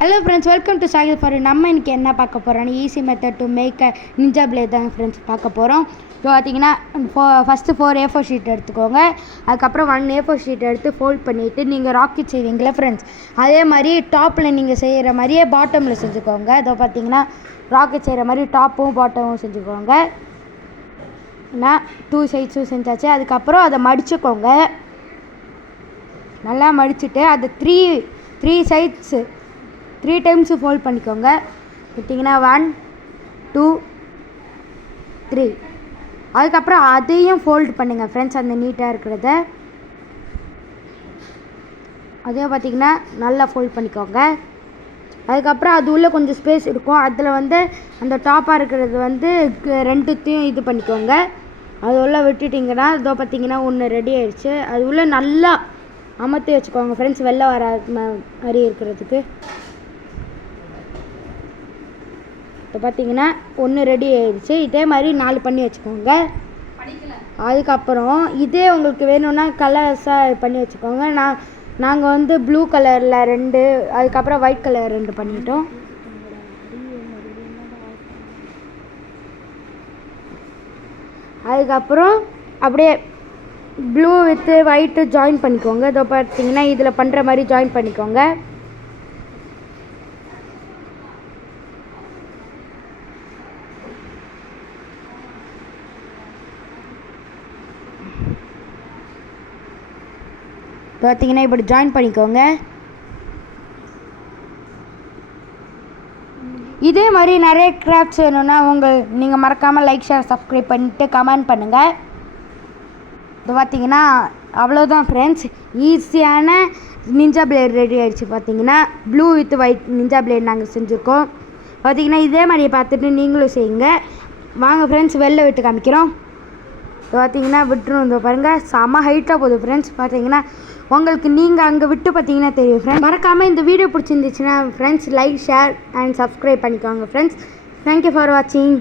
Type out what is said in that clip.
Hello friends, welcome to சாகித் ஃபார். நம்ம இன்றைக்கி என்ன பார்க்க போகிறோன்னா easy method to make a ninja blade தான் ஃப்ரெண்ட்ஸ் பார்க்க போகிறோம். இப்போ பார்த்தீங்கன்னா ஃபஸ்ட்டு 4 A4 ஷீட் எடுத்துக்கோங்க. அதுக்கப்புறம் 1 A4 ஷீட் எடுத்து ஃபோல்ட் பண்ணிவிட்டு நீங்கள் ராக்கெட் செய்வீங்களா ஃப்ரெண்ட்ஸ், அதே மாதிரி டாப்பில் நீங்கள் செய்கிற மாதிரியே பாட்டமில் செஞ்சுக்கோங்க. இதோ பார்த்தீங்கன்னா ராக்கெட் செய்கிற மாதிரி டாப்பும் பாட்டமும் செஞ்சுக்கோங்க. நான் 2 சைட்ஸும் செஞ்சாச்சு. அதுக்கப்புறம் அதை மடிச்சுக்கோங்க. நல்லா மடிச்சுட்டு அதை த்ரீ சைட்ஸு 3 டைம்ஸு ஃபோல்ட் பண்ணிக்கோங்க. பார்த்தீங்கன்னா 1 2 3. அதுக்கப்புறம் அதையும் ஃபோல்ட் பண்ணுங்கள் ஃப்ரெண்ட்ஸ், அந்த நீட்டாக இருக்கிறத. அதையும் பார்த்திங்கன்னா நல்லா ஃபோல்ட் பண்ணிக்கோங்க. அதுக்கப்புறம் அது உள்ளே கொஞ்சம் ஸ்பேஸ் இருக்கும், அதில் அந்த டாப்பாக இருக்கிறது 2த்தையும் இது பண்ணிக்கோங்க. அது உள்ளே விட்டுட்டிங்கன்னா இதோ பார்த்திங்கன்னா ஒன்று ரெடி ஆகிடுச்சு. அது உள்ளே நல்லா அமர்த்தி வச்சுக்கோங்க ஃப்ரெண்ட்ஸ், வெளில வர மாதிரி இருக்கிறதுக்கு. இப்போ பார்த்தீங்கன்னா ஒன்று ரெடி ஆகிடுச்சு. இதே மாதிரி 4 பண்ணி வச்சுக்கோங்க. அதுக்கப்புறம் இதே உங்களுக்கு வேணும்னா கலர்ஸாக பண்ணி வச்சுக்கோங்க. நாங்கள் ப்ளூ கலரில் 2, அதுக்கப்புறம் ஒயிட் கலர் 2 பண்ணிட்டோம். அதுக்கப்புறம் அப்படியே ப்ளூ வித்து ஒயிட்டு ஜாயின் பண்ணிக்கோங்க. இதோ பார்த்தீங்கன்னா இதில் பண்ணுற மாதிரி ஜாயின் பண்ணிக்கோங்க. பார்த்தீங்கன்னா இப்படி ஜாயின் பண்ணிக்கோங்க. இதே மாதிரி நிறைய கிராஃப்ட்ஸ் வேணும்னா நீங்கள் மறக்காமல் லைக், ஷேர், சப்ஸ்கிரைப் பண்ணிவிட்டு கமெண்ட் பண்ணுங்கள். இது பார்த்தீங்கன்னா அவ்வளோதான் ஃப்ரெண்ட்ஸ், ஈஸியான நிஞ்சா பிளேட் ரெடி ஆகிடுச்சு. பார்த்தீங்கன்னா blue with white ninja blade நாங்கள் செஞ்சுருக்கோம். பார்த்தீங்கன்னா இதே மாதிரியை பார்த்துட்டு நீங்களும் செய்யுங்க. வாங்க ஃப்ரெண்ட்ஸ், வெளில விட்டு காமிக்கிறோம். பார்த்தீங்கன்னா விட்டுரும். இந்த பாருங்கள், செம்ம ஹைட்டாக போகுது ஃப்ரெண்ட்ஸ். பார்த்தீங்கன்னா உங்களுக்கு நீங்கள் அங்கே விட்டு பார்த்தீங்கன்னா தெரியும் ஃப்ரெண்ட்ஸ். மறக்காமல் இந்த வீடியோ பிடிச்சிருந்துச்சுன்னா friends like, share and subscribe பண்ணிக்கோங்க ஃப்ரெண்ட்ஸ். தேங்க்யூ ஃபார் வாட்சிங்.